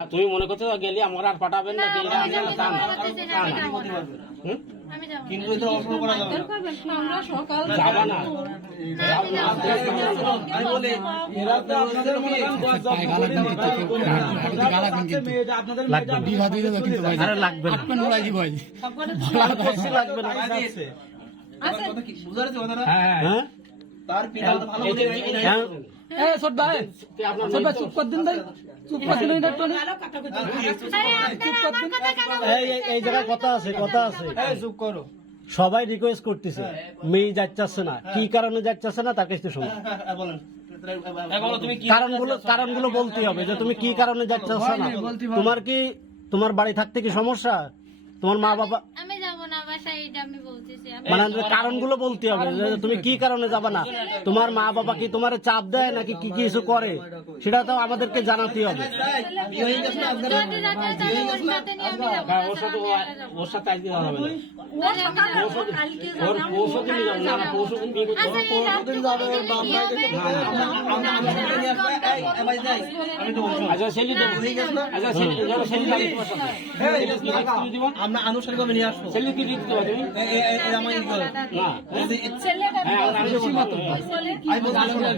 তুমি মনে করছ গেলে আমার আর পাঠাবেন না গালা লাগবে না। হ্যাঁ হ্যাঁ তার পিতা তো ভালো বলে হ্যাঁ। এ ছোট ভাই ছোট ভাই চুপ কর দিন ভাই চুপ কর দিন এটা একটু আরে আপনারা আমার এই এই- জায়গায় কথা আছে কথা আছে। এই চুপ করো। সবাই রিকোয়েস্ট করতেছে মেয়ে যাচ্ছে না। কি কারণে যাচ্ছে না? তার কাছে হ্যাঁ, হ্যাঁ, বলেন। হ্যাঁ, তুমি কারণগুলো কারণগুলো বলতে হবে যে তুমি কি কারণে যাচ্ছে না? তোমার কি তোমার বাড়ি থাকতে কি সমস্যা? তোমার মা বাবা মানে কারণগুলো বলতে হবে তুমি কি কারণে যাবে না? তোমার মা বাবা কি তোমার চাপ দেয় নাকি কি কিছু করে? সেটা তো আমাদেরকে জানাতে হবে। হয়ে আচ্ছা? আমরা আনুষ্ঠানিকভাবে নিয়ে আসব। হ্যাঁ আমি